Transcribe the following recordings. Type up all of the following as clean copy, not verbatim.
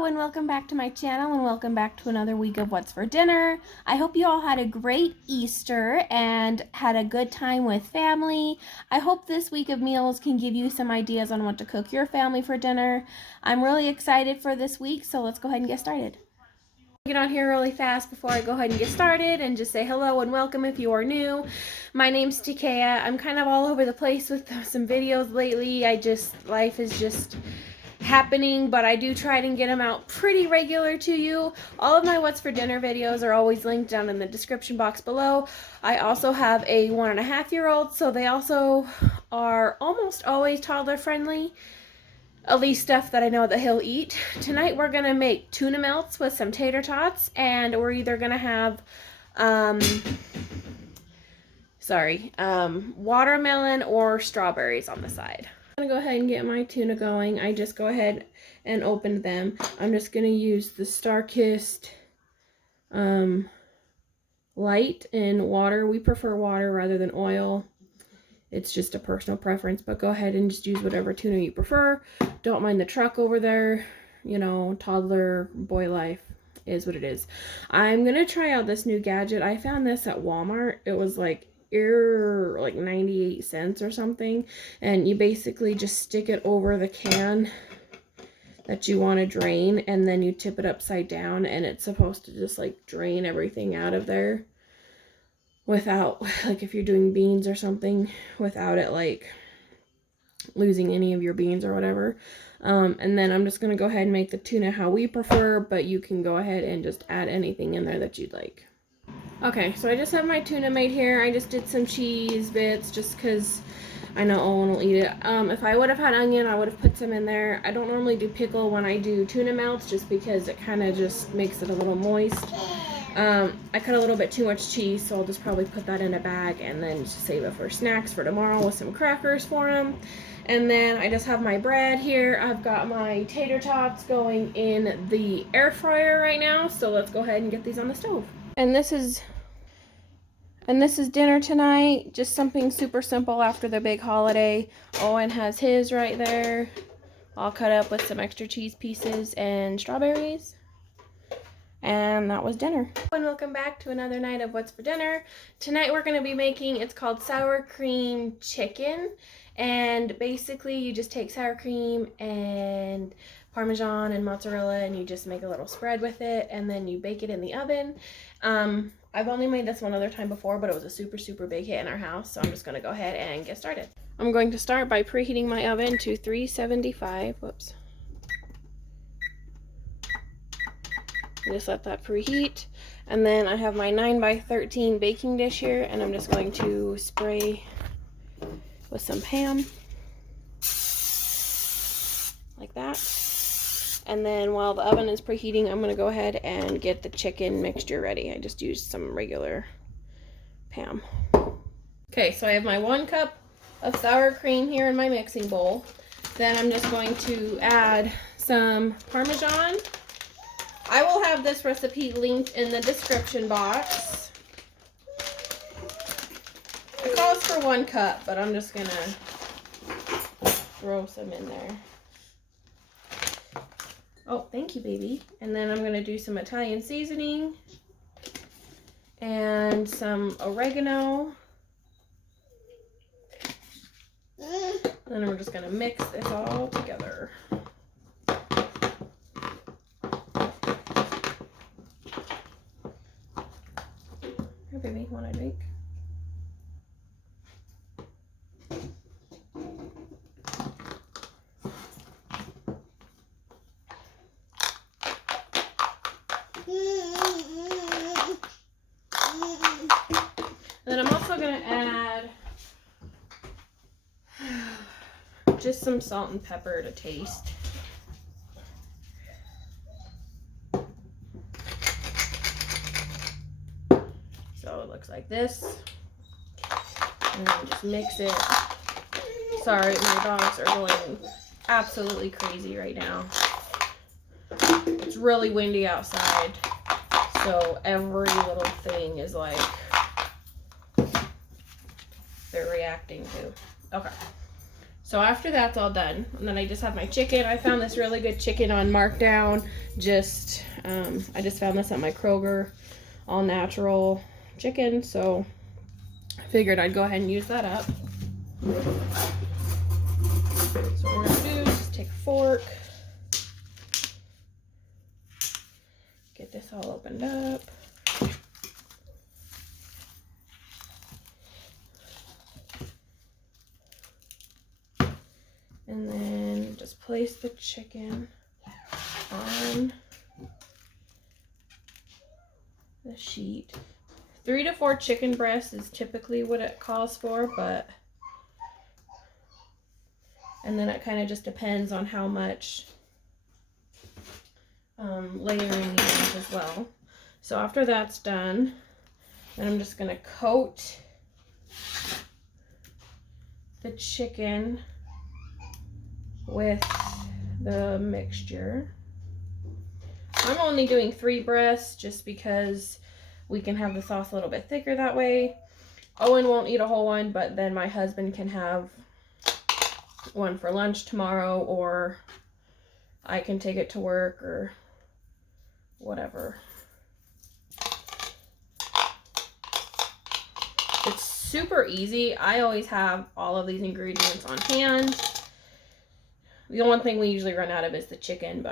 Hello and welcome back to my channel and welcome back to another week of What's for Dinner. I hope you all had a great Easter and had a good time with family. I hope this week of meals can give you some ideas on what to cook your family for dinner. I'm really excited for this week, so let's go ahead and get started. Get on here really fast before I go ahead and get started and just say hello and welcome if you are new. My name's Takea. I'm kind of all over the place with some videos lately. Life is just happening, but I do try and get them out pretty regular to you. All of my What's for Dinner videos are always linked down in the description box below. I also have a 1.5-year-old, so they also are almost always toddler friendly. At least stuff that I know that he'll eat. Tonight we're gonna make tuna melts with some tater tots, and we're either gonna have watermelon or strawberries on the side. I'm gonna go ahead and get my tuna going. I just go ahead and opened them. I'm just gonna use the Star-Kissed light in water. We prefer water rather than oil. It's just a personal preference, but go ahead and just use whatever tuna you prefer. Don't mind the truck over there. You know, toddler boy life is what it is. I'm gonna try out this new gadget. I found this at Walmart. It was like 98 cents or something, and you basically just stick it over the can that you want to drain, and then you tip it upside down, and it's supposed to just like drain everything out of there without, like, if you're doing beans or something, without it like losing any of your beans or whatever. And then I'm just gonna go ahead and make the tuna how we prefer, but you can go ahead and just add anything in there that you'd like. Okay, so I just have my tuna made here. I just did some cheese bits just because I know Owen will eat it. If I would have had onion, I would have put some in there. I don't normally do pickle when I do tuna melts just because it kind of just makes it a little moist. I cut a little bit too much cheese, so I'll just probably put that in a bag and then just save it for snacks for tomorrow with some crackers for them. And then I just have my bread here. I've got my tater tots going in the air fryer right now, so let's go ahead and get these on the stove. And this is dinner tonight, just something super simple after the big holiday. Owen has his right there, all cut up with some extra cheese pieces and strawberries. And that was dinner. And welcome back to another night of What's for Dinner. Tonight we're going to be making, it's called sour cream chicken. And basically you just take sour cream and Parmesan and mozzarella and you just make a little spread with it, and then you bake it in the oven. I've only made this one other time before, but it was a super big hit in our house, so I'm just going to go ahead and get started. I'm going to start by preheating my oven to 375. Whoops. Just let that preheat, and then I have my 9x13 baking dish here, and I'm just going to spray with some Pam like that. And then while the oven is preheating, I'm going to go ahead and get the chicken mixture ready. I just used some regular Pam. Okay, so I have my 1 cup of sour cream here in my mixing bowl. Then I'm just going to add some Parmesan. I will have this recipe linked in the description box. It calls for 1 cup, but I'm just gonna throw some in there. Oh, thank you, baby. And then I'm gonna do some Italian seasoning and some oregano. And then we're just gonna mix this all together. Here, baby, want a drink? And then I'm also going to add just some salt and pepper to taste. So it looks like this. And then just mix it. Sorry, my dogs are going absolutely crazy right now. It's really windy outside, so every little thing is like they're reacting to. Okay, So after that's all done, and then I just have my chicken. I found this really good chicken on Markdown. I just found this at my Kroger, all natural chicken. So I figured I'd go ahead and use that up. So what we're gonna do is just take a fork, get this all opened up. And then just place the chicken on the sheet. 3 to 4 chicken breasts is typically what it calls for, and then it kind of just depends on how much layering you want as well. So after that's done, then I'm just gonna coat the chicken with the mixture. I'm only doing 3 breasts just because we can have the sauce a little bit thicker that way. Owen won't eat a whole one, but then my husband can have one for lunch tomorrow, or I can take it to work or whatever. It's super easy. I always have all of these ingredients on hand. The only thing we usually run out of is the chicken,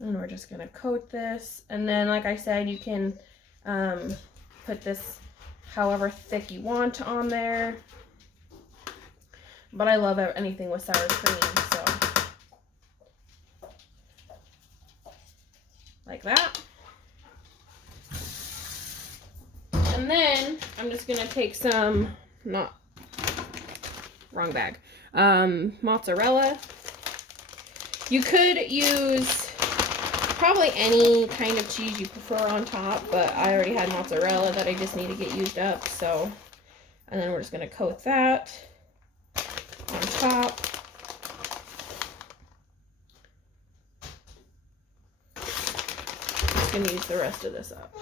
and we're just gonna coat this. And then, like I said, you can put this however thick you want on there. But I love anything with sour cream, so like that. And then I'm just gonna take some, wrong bag, mozzarella. You could use probably any kind of cheese you prefer on top, but I already had mozzarella that I just need to get used up, so. And then we're just gonna coat that on top. Just gonna use the rest of this up.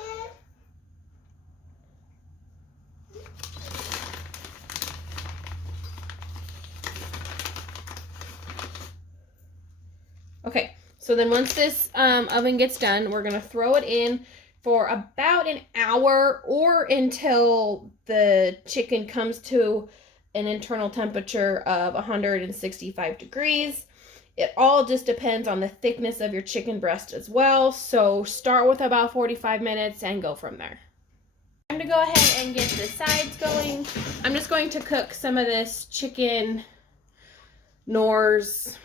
Okay, so then once this oven gets done, we're gonna throw it in for about an hour or until the chicken comes to an internal temperature of 165 degrees. It all just depends on the thickness of your chicken breast as well. So start with about 45 minutes and go from there. Time to go ahead and get the sides going. I'm just going to cook some of this chicken Knorr's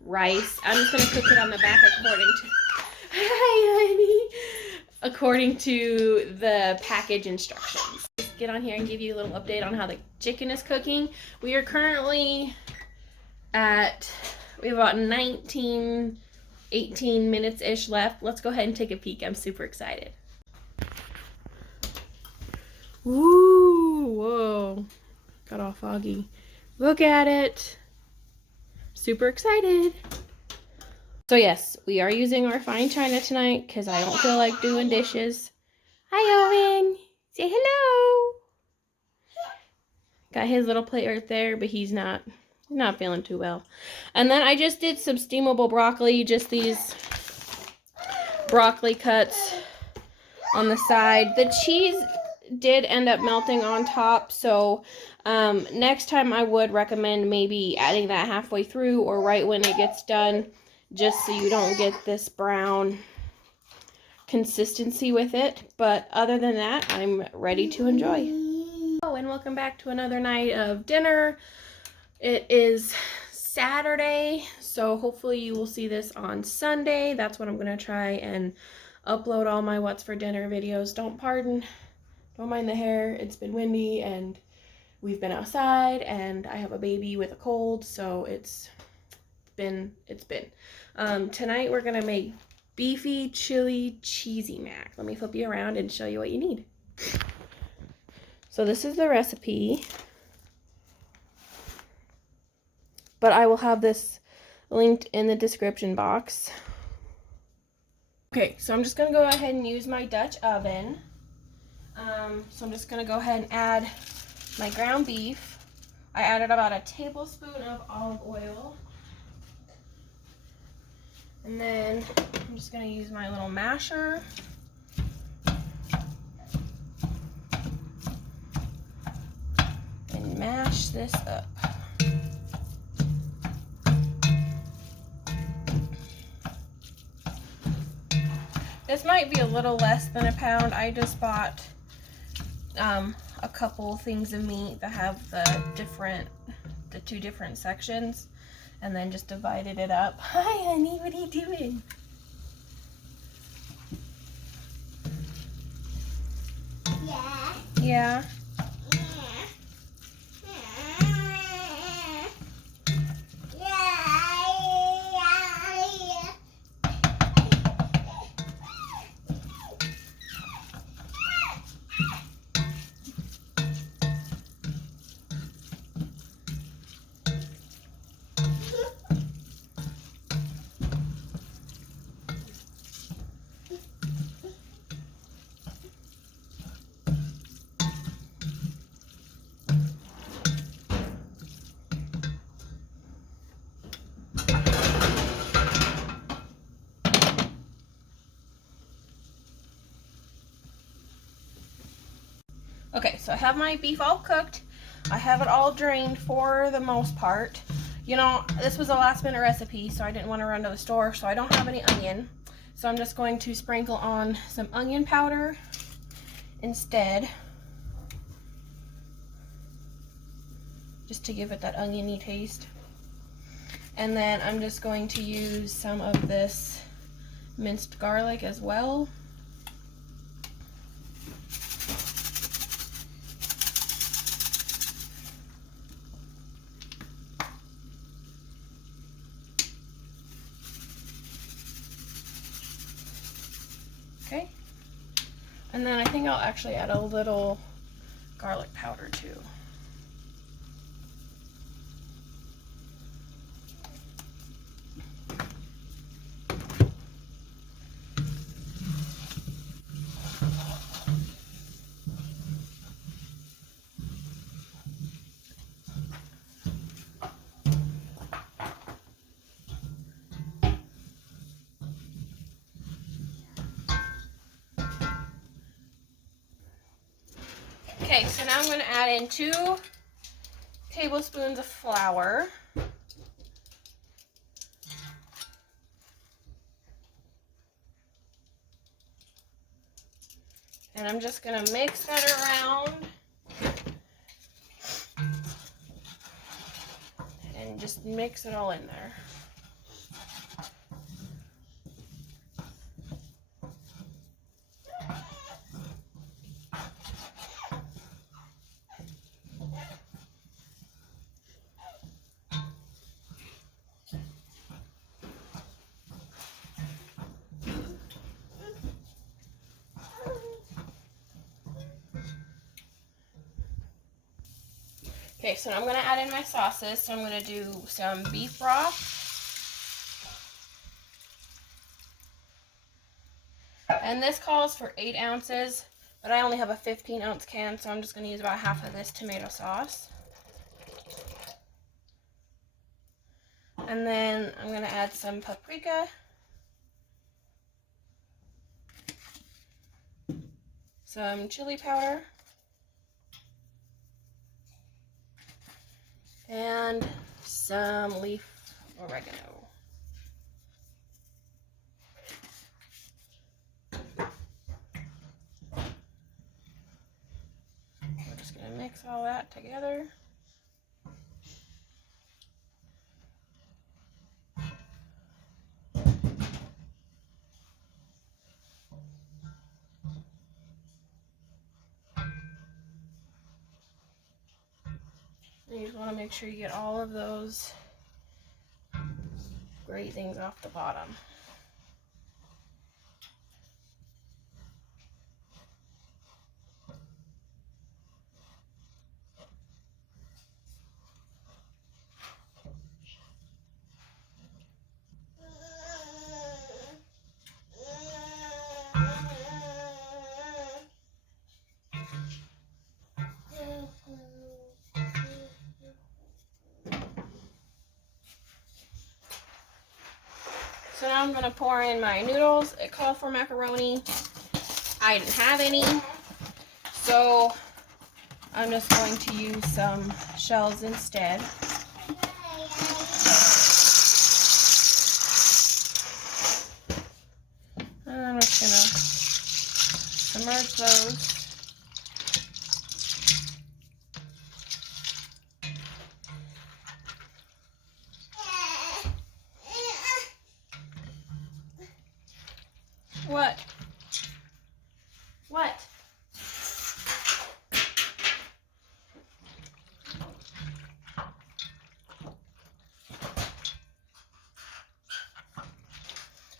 rice. I'm just going to cook it on the back according to the package instructions. Just get on here and give you a little update on how the chicken is cooking. We are currently we have about 18 minutes-ish left. Let's go ahead and take a peek. I'm super excited. Ooh, whoa. Got all foggy. Look at it. Super excited. So yes, we are using our fine china tonight because I don't feel like doing dishes. Hi, Owen. Say hello. Got his little plate right there, but he's not feeling too well. And then I just did some steamable broccoli, just these broccoli cuts on the side. The cheese did end up melting on top, so next time I would recommend maybe adding that halfway through or right when it gets done, just so you don't get this brown consistency with it. But other than that, I'm ready to enjoy. Oh, and welcome back to another night of dinner. It is Saturday, so hopefully you will see this on Sunday. That's when I'm going to try and upload all my what's for dinner videos. Don't mind the hair. It's been windy and we've been outside and I have a baby with a cold, so it's been. Tonight we're going to make beefy chili cheesy mac. Let me flip you around and show you what you need. So this is the recipe, but I will have this linked in the description box. Okay, so I'm just going to go ahead and use my Dutch oven. So I'm just going to go ahead and add my ground beef. I added about a tablespoon of olive oil. And then I'm just going to use my little masher. And mash this up. This might be a little less than a pound. I just bought a couple things of meat that have the two different sections, and then just divided it up. Hi, honey, what are you doing? Yeah. Yeah. Okay, so I have my beef all cooked. I have it all drained for the most part. You know, this was a last minute recipe, so I didn't want to run to the store, so I don't have any onion. So I'm just going to sprinkle on some onion powder instead, just to give it that oniony taste. And then I'm just going to use some of this minced garlic as well. Okay, and then I think I'll actually add a little garlic powder too. Okay, so now I'm going to add in 2 tablespoons of flour. And I'm just going to mix that around and just mix it all in there. Okay, so now I'm going to add in my sauces. So I'm going to do some beef broth. And this calls for 8 ounces, but I only have a 15-ounce can, so I'm just going to use about half of this tomato sauce. And then I'm going to add some paprika, some chili powder, and some leaf oregano. We're just going to mix all that together. And you just want to make sure you get all of those great things off the bottom. So now I'm going to pour in my noodles. It called for macaroni. I didn't have any. So I'm just going to use some shells instead. And I'm just going to submerge those. What? What?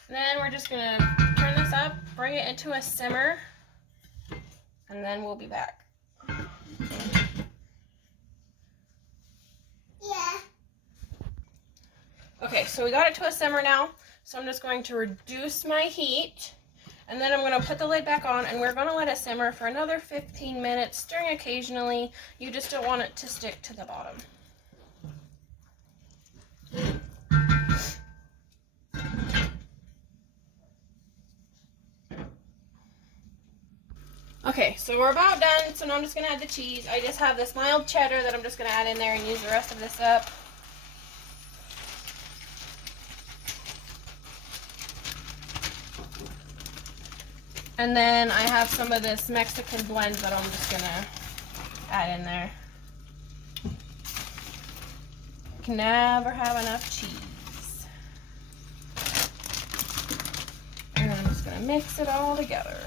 And then we're just gonna turn this up, bring it into a simmer, and then we'll be back. Yeah. Okay, so we got it to a simmer now. So I'm just going to reduce my heat, and then I'm going to put the lid back on, and we're going to let it simmer for another 15 minutes, stirring occasionally. You just don't want it to stick to the bottom. Okay, so we're about done, so now I'm just going to add the cheese. I just have this mild cheddar that I'm just going to add in there and use the rest of this up. And then I have some of this Mexican blend that I'm just going to add in there. Can never have enough cheese. And then I'm just going to mix it all together.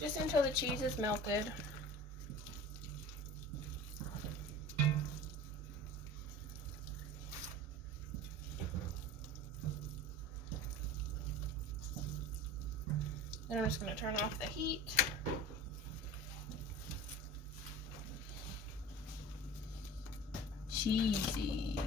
Just until the cheese is melted. Then I'm just going to turn off the heat. Cheesy.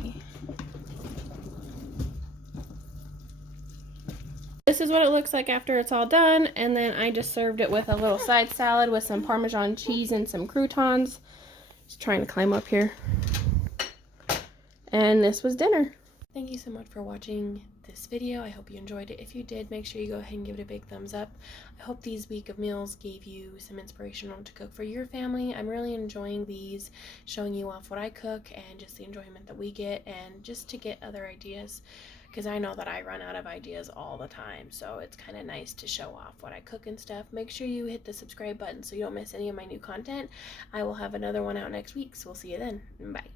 This is what it looks like after it's all done, and then I just served it with a little side salad with some Parmesan cheese and some croutons. Just trying to climb up here. And this was dinner. Thank you so much for watching this video. I hope you enjoyed it. If you did, make sure you go ahead and give it a big thumbs up. I hope these week of meals gave you some inspiration on to cook for your family. I'm really enjoying these, showing you off what I cook and just the enjoyment that we get, and just to get other ideas, because I know that I run out of ideas all the time, so it's kind of nice to show off what I cook and stuff. Make sure you hit the subscribe button so you don't miss any of my new content. I will have another one out next week, so we'll see you then. Bye.